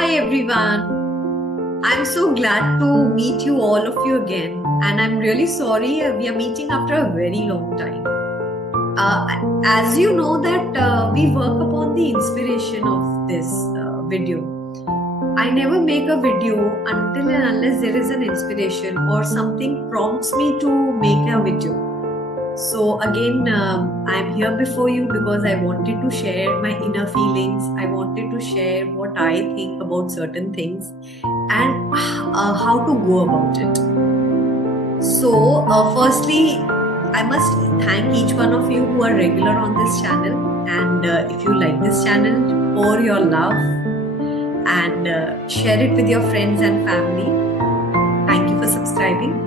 Hi everyone. I'm so glad to meet you all of you again, and I'm really sorry we are meeting after a very long time. As you know that we work upon the inspiration of this video. I never make a video until and unless there is an inspiration or something prompts me to make a video. So again, I'm here before you because I wanted to share my inner feelings. I wanted to share what I think about certain things and how to go about it. So, firstly, I must thank each one of you who are regular on this channel. And if you like this channel, pour your love and share it with your friends and family. Thank you for subscribing.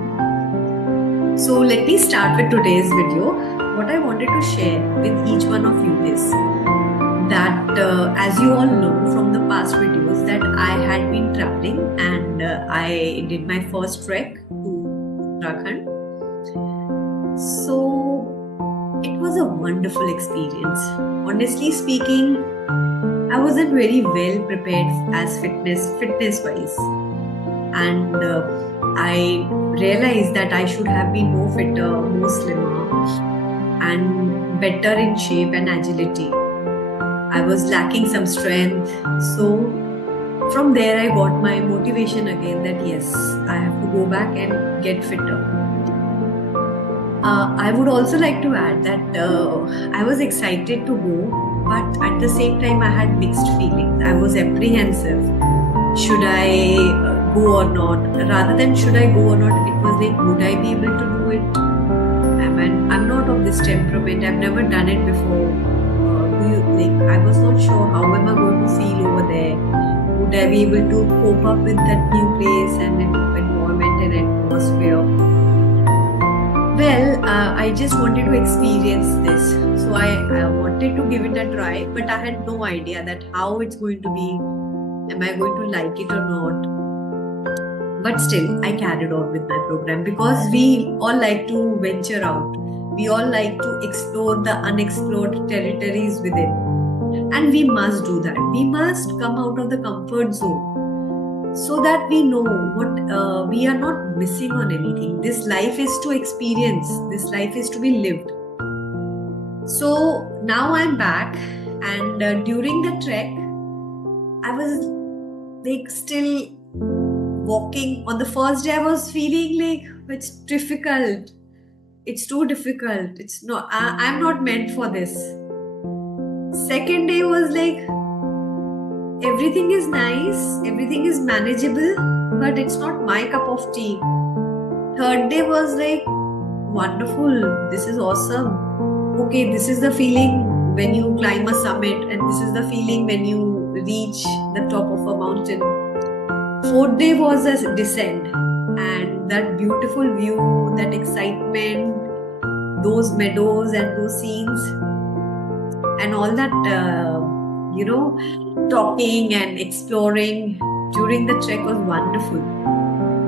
So let me start with today's video. What I wanted to share with each one of you is that as you all know from the past videos that I had been traveling and I did my first trek to Uttarakhand. So it was a wonderful experience. Honestly speaking, I wasn't very well prepared as fitness wise, and I realized that I should have been more fitter, more slimmer, and better in shape and agility. I was lacking some strength. So from there, I got my motivation again that yes, I have to go back and get fitter. I would also like to add that I was excited to go, but at the same time, I had mixed feelings. I was apprehensive. Should I go or not? Rather than should I go or not, it was like, would I be able to do it? I mean, I'm not of this temperament. I've never done it before. I was not sure how am I going to feel over there. Would I be able to cope up with that new place and environment and atmosphere? Well, I just wanted to experience this. So I wanted to give it a try, but I had no idea that how it's going to be. Am I going to like it or not? But still, I carried on with my program because we all like to venture out. We all like to explore the unexplored territories within. And we must do that. We must come out of the comfort zone so that we know what we are not missing on anything. This life is to experience. This life is to be lived. So now I'm back, and during the trek, I was like still walking. On the first day, I was feeling like it's difficult. It's too difficult. It's not. I'm not meant for this. Second day was like everything is nice, everything is manageable, but it's not my cup of tea. Third day was like wonderful. This is awesome. Okay, this is the feeling when you climb a summit, and this is the feeling when you reach the top of a mountain. Fourth day was a descent, and that beautiful view, that excitement, those meadows and those scenes, and all that, talking and exploring during the trek was wonderful.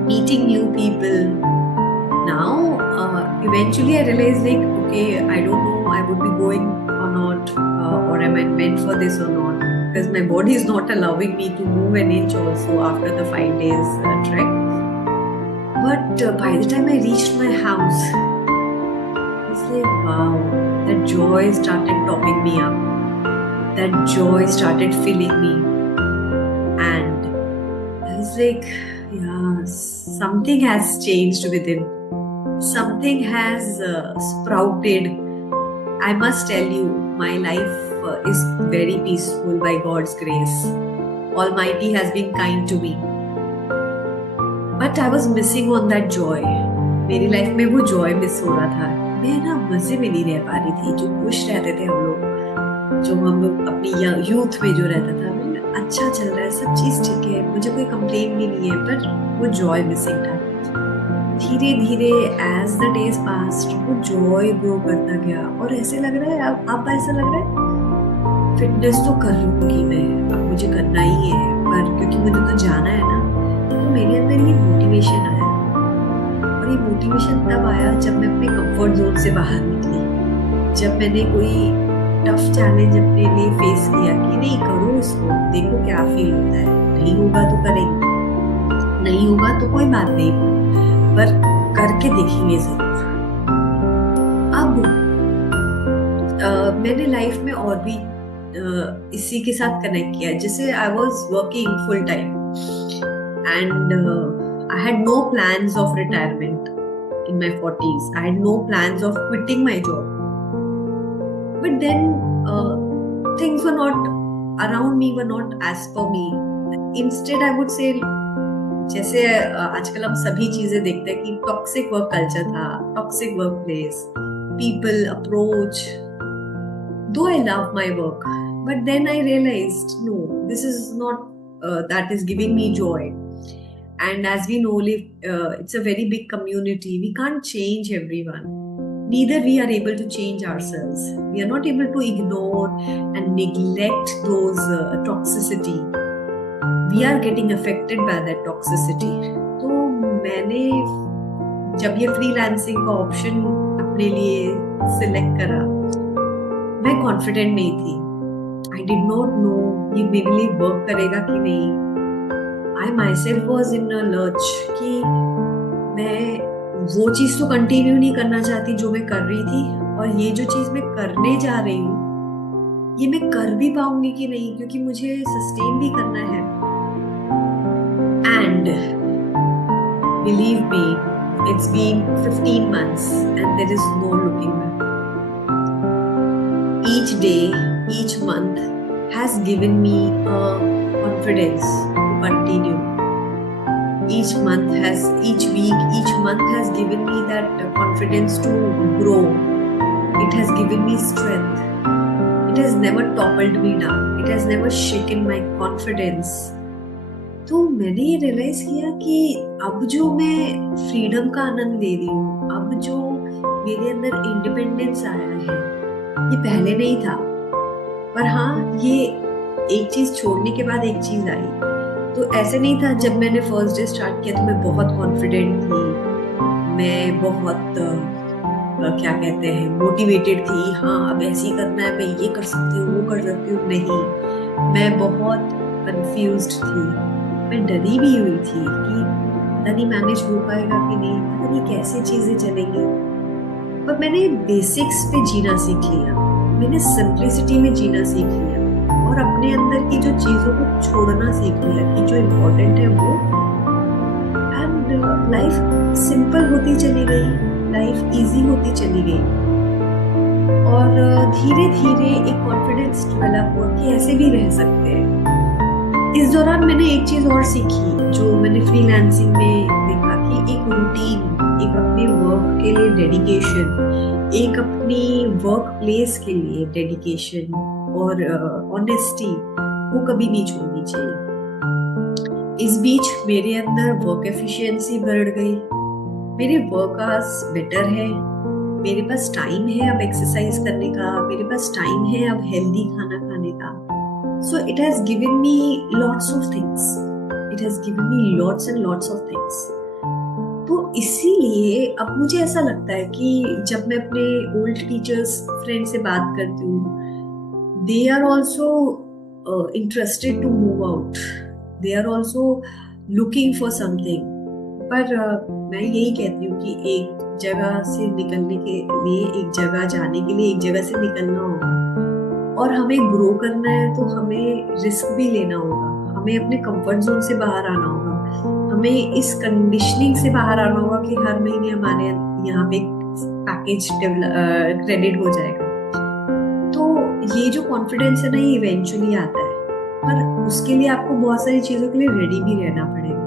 Meeting new people. Now, eventually I realized like, okay, I don't know I would be going or not, or am I meant for this or not, because my body is not allowing me to move an inch also after the 5 days trek. But by the time I reached my house, it's like, wow, that joy started topping me up. That joy started filling me. And I was like, yeah, something has changed within. Something has sprouted. I must tell you, my life is very peaceful by God's grace. Almighty has been kind to me. But I was missing on that joy. मेरी life में वो joy miss हो रहा था. मैं ना मजे में नहीं रह पा रही थी. जो खुश रहते थे हम लोग, जो हम लोग अपनी यूथ में जो रहता था, अच्छा चल रहा है, सब चीज ठीक है, मुझे कोई कंप्लेन भी नहीं है, पर वो joy मिसिंग था. धीरे धीरे एज द डेज पास्ट वो जॉय ग्रो करता गया, और ऐसे लग रहा है अब ऐसा लग रहा है फिटनेस तो कर लूंगी मैं, अब मुझे करना ही है, पर क्योंकि मुझे तो जाना है ना, तो मेरे अंदर ये मोटिवेशन आया. और ये मोटिवेशन तब आया जब मैं अपने कंफर्ट जोन से बाहर निकली, जब मैंने कोई टफ चैलेंज अपने लिए फेस किया कि नहीं करो इसको, देखो क्या फील होता है. नहीं होगा तो करेंगे, नहीं होगा तो कोई बात नहीं, पर करके देखेंगे जरूर। अब मैंने लाइफ में और भी इसी के साथ कनेक्ट किया, जैसे I was working full time and I had no plans of retirement in my 40s. I had no plans of quitting my job. But then things were not around me, were not as per me. Instead, I would say, जैसे आजकल हम सभी चीजें देखते हैं कि toxic work culture था, toxic work place, people approach. Though I love my work, but then I realized, no, this is not that is giving me joy. And as we know, it's a very big community. We can't change everyone. Neither we are able to change ourselves. We are not able to ignore and neglect those toxicity. We are getting affected by that toxicity. तो मैंने जब ये freelancing का option अपने लिए select करा, मैं confident नहीं थी. I did not know ये मेरे लिए वर्क करेगा कि नहीं. I myself was in a lurch कि मैं वो चीज तो कंटिन्यू नहीं करना चाहती जो मैं कर रही थी, और ये जो चीज मैं करने जा रही हूँ ये मैं कर भी पाऊंगी कि नहीं, क्योंकि मुझे सस्टेन भी करना है. And believe me, it's been 15 months and there is no looking back. Each day, each month has given me a confidence continue. Each week, each month has given me that confidence to grow. It has given me strength. It has never toppled me down. It has never shaken my confidence. तो मैंने ये realise किया कि अब जो मैं freedom का आनंद ले रही हूँ, अब जो मेरे अंदर इंडिपेंडेंस आया है, ये पहले नहीं था. पर हाँ, ये एक चीज छोड़ने के बाद एक चीज आई. तो ऐसे नहीं था जब मैंने फर्स्ट डे स्टार्ट किया तो मैं बहुत कॉन्फिडेंट थी, मैं बहुत क्या कहते हैं मोटिवेटेड थी. हाँ, अब ऐसे ही करना है, मैं ये कर सकती हूँ, वो कर सकती हूँ. नहीं, मैं बहुत कंफ्यूज्ड थी, मैं डरी भी हुई थी कि पता नहीं मैनेज हो पाएगा कि नहीं, पता नहीं कैसे चीजें चलेंगी. पर मैंने बेसिक्स पे जीना सीख लिया, मैंने सिंप्लिसिटी में जीना सीख लिया, और अपने अंदर की जो चीजों को छोड़ना सीख लिया कि जो इम्पोर्टेंट है वो. एंड लाइफ सिंपल होती चली गई, लाइफ इजी होती चली गई, और धीरे धीरे एक कॉन्फिडेंस डेवलप हुआ कि ऐसे भी रह सकते हैं. इस दौरान मैंने एक चीज और सीखी जो मैंने फ्रीलांसिंग में देखा कि एक रूटीन, एक अपने वर्क के लिए डेडिकेशन, एक अपनी वर्क प्लेस के लिए डेडिकेशन और ऑनेस्टी वो कभी नहीं छोड़नी चाहिए. इस बीच मेरे अंदर वर्क एफिशिएंसी बढ़ गई, मेरे वर्क आवर्स बेटर है, मेरे पास टाइम है अब एक्सरसाइज करने का, मेरे पास टाइम है अब हेल्दी खाना खाने का. So it has given me lots of things, it has given me lots and lots of things. तो इसीलिए अब मुझे ऐसा लगता है कि जब मैं अपने ओल्ड टीचर्स फ्रेंड से बात करती हूँ, they are also interested to move out, they are also looking for something. पर मैं यही कहती हूँ कि एक जगह से निकलने के लिए, एक जगह जाने के लिए एक जगह से निकलना होगा, और हमें ग्रो करना है तो हमें रिस्क भी लेना होगा, हमें अपने कंफर्ट जोन से बाहर आना होगा, हमें इस कंडीशनिंग से बाहर आना होगा कि हर महीने हमारे यहाँ पे पैकेज क्रेडिट हो जाएगा. ये जो कॉन्फिडेंस है ना, ये इवेंचुअली आता है, पर उसके लिए आपको बहुत सारी चीजों के लिए रेडी भी रहना पड़ेगा.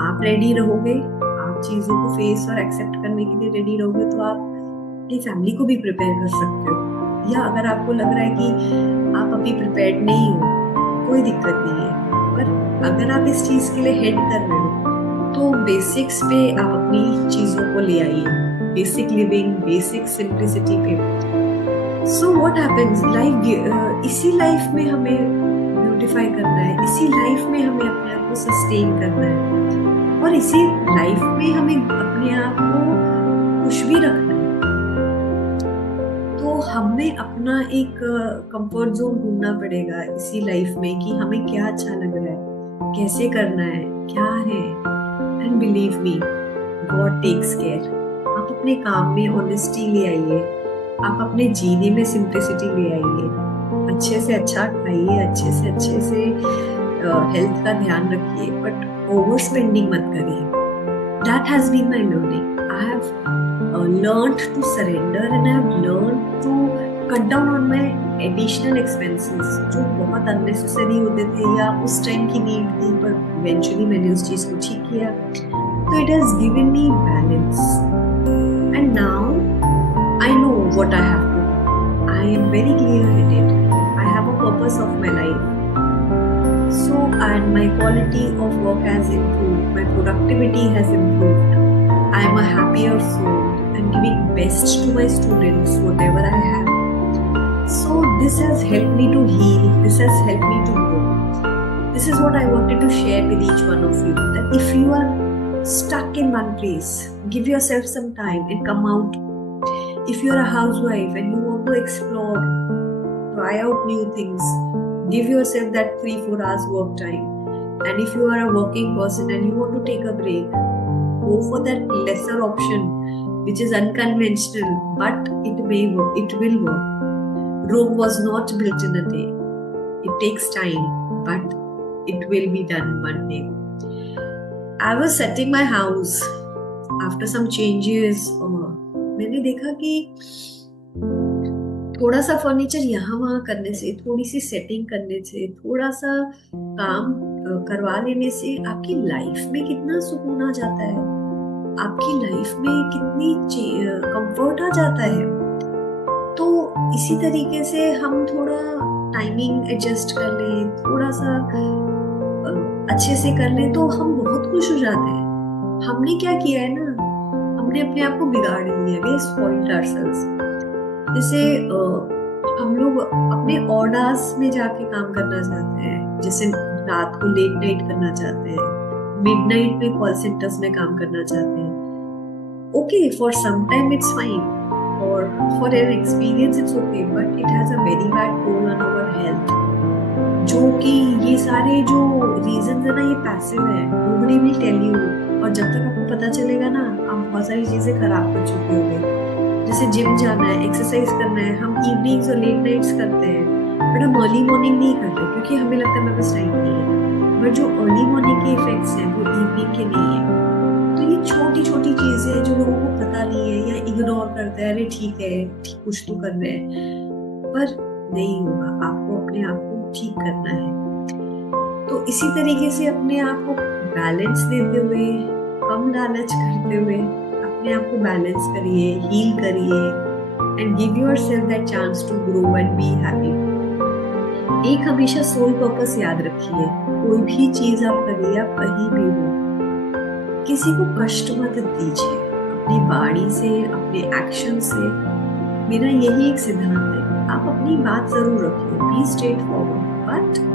आप रेडी रहोगे, आप चीजों को फेस और एक्सेप्ट करने के लिए रेडी रहोगे, तो आप अपनी फैमिली को भी प्रिपेयर कर सकते हो. या अगर आपको लग रहा है कि आप अभी प्रिपेयर्ड नहीं हो, कोई दिक्कत नहीं है, पर अगर आप इस चीज के लिए हेड कर रहे हो तो बेसिक्स पे आप अपनी चीजों को ले आइए, बेसिक लिविंग, बेसिक सिंप्लिसिटी पे. सो व्हाट हैपेंस, लाइफ, इसी लाइफ में हमें ब्यूटिफाई करना है, इसी लाइफ में हमें अपने आप को सस्टेन करना है, और इसी लाइफ में हमें अपने आप को खुश भी रखना है. तो हमें अपना एक कंफर्ट जोन ढूंढना पड़ेगा इसी लाइफ में कि हमें क्या अच्छा लग रहा है, कैसे करना है, क्या है। And believe me, God takes care. आप अपने काम में ऑनेस्टी ले आइए, आप अपने जीने में सिंप्लिसिटी ले आइए, अच्छे से अच्छा खाइए, अच्छे से हेल्थ का ध्यान रखिए, बट ओवर स्पेंडिंग मत करिए। That has been my learning. I have learned to surrender and I have learned to cut down on my additional expenses जो बहुत unnecessary होते थे या उस टाइम की नीड थी, पर eventually मैंने उस चीज को ठीक किया। तो it has given me balance and now I know what I have to do. I am very clear-headed. I have a purpose of my life. So, and my quality of work has improved, my productivity has improved. I am a happier soul. I'm giving best to my students, whatever I have. So, this has helped me to heal. This has helped me to grow. This is what I wanted to share with each one of you. That if you are stuck in one place, give yourself some time and come out. If you are a housewife and you want to explore, try out new things. Give yourself that 3-4 hours work time. And if you are a working person and you want to take a break, go for that lesser option, which is unconventional, but it may work. It will work. Rome was not built in a day. It takes time, but it will be done one day. I was setting my house after some changes. मैंने देखा कि थोड़ा सा furniture यहाँ वहाँ करने से, थोड़ी सी सेटिंग करने से, थोड़ा सा काम करवा लेने से आपकी लाइफ में कितना सुकून आ जाता है, आपकी लाइफ में कितनी कंफर्ट आ जाता है। तो इसी तरीके से हम थोड़ा टाइमिंग एडजस्ट कर लें, थोड़ा सा अच्छे से कर लें, तो हम बहुत खुश हो जाते हैं। हमने क्या किया है ना, हमने अपने आप को बिगाड़ लिया, वी स्पॉइल्ड आवरसेल्व्स। जैसे हम लोग अपने ऑड आवर्स में जाके काम करना चाहते हैं, जैसे रात को लेट नाइट करना चाहते हैं, मिडनाइट में कॉल सेंटर्स में काम करना चाहते हैं। Okay, for some time it's fine, और for an experience it's okay, but it has a very bad toll on our health. जो कि ये सारे जो रीजंस है ना, ये पैसिव है, नोबडी विल टेल यू। और जब तक आपको पता चलेगा ना, आप बहुत सारी चीजें खराब कर चुके होंगे। जैसे जिम जाना है, एक्सरसाइज करना है, हम इवनिंग्स और लेट नाइट्स करते हैं, बट हम अर्ली मॉर्निंग नहीं करते क्योंकि हमें लगता है मेरे पास टाइम नहीं है। बट जो अर्ली मॉर्निंग के इफेक्ट्स हैं वो इवनिंग के नहीं है। तो ये छोटी छोटी चीजें हैं जो लोगों को पता नहीं है या इग्नोर करते हैं, अरे ठीक है, ठीक कुछ तो कर रहे हैं, पर नहीं होगा, आपको अपने आप को ठीक करना है। तो इसी तरीके से अपने आप को बैलेंस देते हुए, कम लालच करते हुए अपने आप को बैलेंस करिए, हील करिए, and give yourself that chance to grow and be happy. एक हमेशा सोल पर्पस याद रखिए, कोई भी चीज आप करिए, आप कहीं भी हो, किसी को कष्ट मत दीजिए अपनी वाणी से, अपने एक्शन से। मेरा यही एक सिद्धांत है, आप अपनी बात जरूर रखिए, बी स्ट्रेट फॉरवर्ड, बट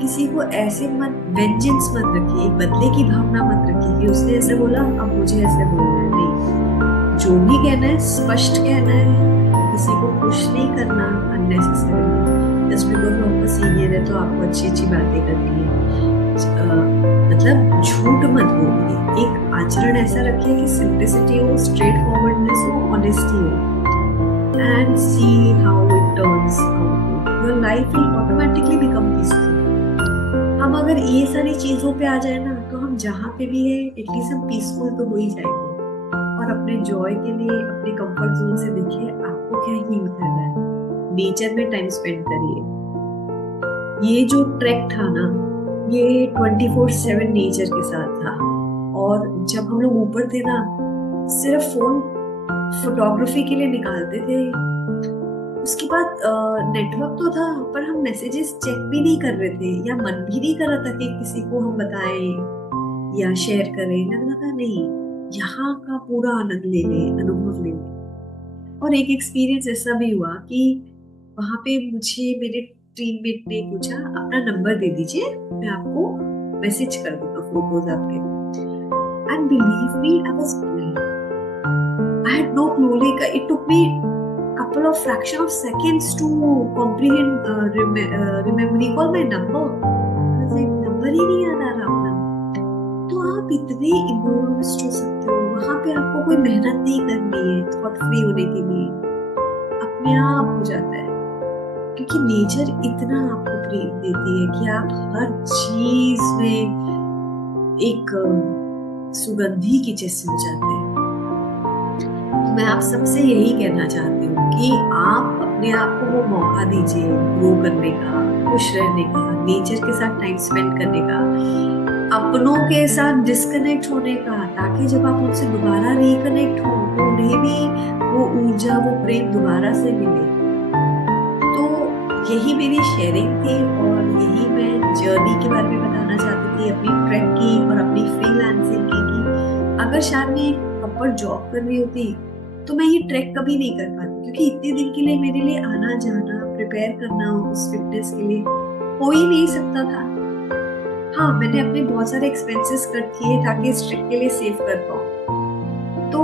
किसी को ऐसे मत, वेंजेंस मत रखिए, बदले की भावना मत रखिए कि उसने ऐसे बोला अब मुझे ऐसे बोलना है। नहीं, जो भी कहना है स्पष्ट कहना है, किसी को खुश नहीं करना अननेसेसरीली। जस्ट बिकॉज वो आपका सीनियर है तो आपको अच्छी अच्छी बातें करनी है, मतलब झूठ मत बोलिए। एक आचरण ऐसा रखिए कि सिंप्लिसिटी हो, स्ट्रेट फॉरवर्डनेस हो, ऑनेस्टी हो, and see how it turns out. Your life will automatically become peaceful. हम अगर ये सारी चीजों पे आ जाए ना, तो हम जहाँ पे भी है एटलीस्ट हम पीसफुल तो हो ही जाएंगे। और अपने जॉय के लिए अपने कंफर्ट जोन से देखिए आपको क्या हील करना है, नेचर में टाइम स्पेंड करिए। ये जो ट्रैक था ना, ये 24/7 नेचर के साथ था। और जब हम लोग ऊपर थे ना, सिर्फ फोन फोटोग्राफी के लिए निकालते थे। उसके बाद नेटवर्क तो था, पर हम मैसेजेस चेक भी नहीं कर रहे थे, या मन भी नहीं कर रहा था कि किसी को हम बताएं या शेयर करें। लगता था नहीं, यहाँ का पूरा आनंद ले लें, अनुभव ले लें। और एक एक्सपीरियंस ऐसा भी हुआ कि वहां पे मुझे मेरे टीममेट ने पूछा अपना नंबर दे दीजिए, मैं आपको मैसेज कर दूंगा फोटोज आपके। And believe me, I was blind, I had no clue, like it took me couple of fraction of seconds to comprehend, recall my number. I was like, number number ही नहीं याद आ रहा अपना, तो आप इतने इन्वॉल्व हो सकते हो। वहां पे आपको कोई मेहनत नहीं करनी है थॉट फ्री होने के लिए, अपने आप हो जाता है। क्योंकि नेचर इतना आपको प्रेम देती है कि आप हर चीज में एक सुगंधी की जैसे हो जाते हैं। मैं आप सबसे यही कहना चाहती हूँ कि आप अपने आप को वो मौका दीजिए ग्रो करने का, खुश रहने का, नेचर के साथ टाइम स्पेंड करने का, अपनों के साथ डिस्कनेक्ट होने का, ताकि जब आप उनसे दोबारा रिकनेक्ट हो तो उन्हें भी वो ऊर्जा, वो प्रेम दोबारा से मिले। तो यही मेरी शेयरिंग थी और यही मैं जर्नी के बारे में बताना चाहती थी, अपनी ट्रैक की और अपनी फ्रीलांसिंग की। अगर शायद मैं प्रॉपर जॉब कर रही होती तो मैं ये ट्रैक कभी नहीं कर पाती, क्योंकि इतने दिन के लिए मेरे लिए आना जाना, प्रिपेयर करना उस फिटनेस के लिए हो ही नहीं सकता था। हाँ, मैंने अपने बहुत सारे एक्सपेंसेस कट किए ताकि इस ट्रिप के लिए सेव कर पाऊँ, तो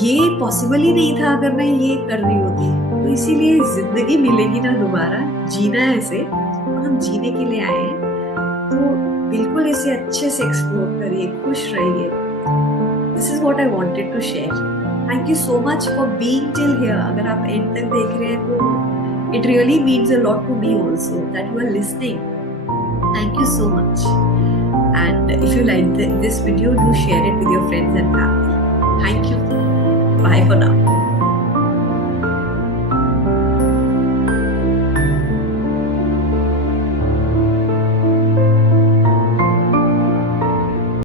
ये पॉसिबल ही नहीं था अगर मैं ये कर रही होती। तो इसीलिए जिंदगी मिलेगी ना दोबारा, जीना है इसे और हम जीने के लिए आए हैं, तो बिल्कुल इसे अच्छे से एक्सप्लोर करिए, खुश रहिए। This is what I wanted to share. Thank you so much for being till here. अगर आप एंड तक देख रहे हैं तो it really means a lot to me also that you are listening. Thank you so much. And if you like this video, do share it with your friends and family. Thank you. Bye for now.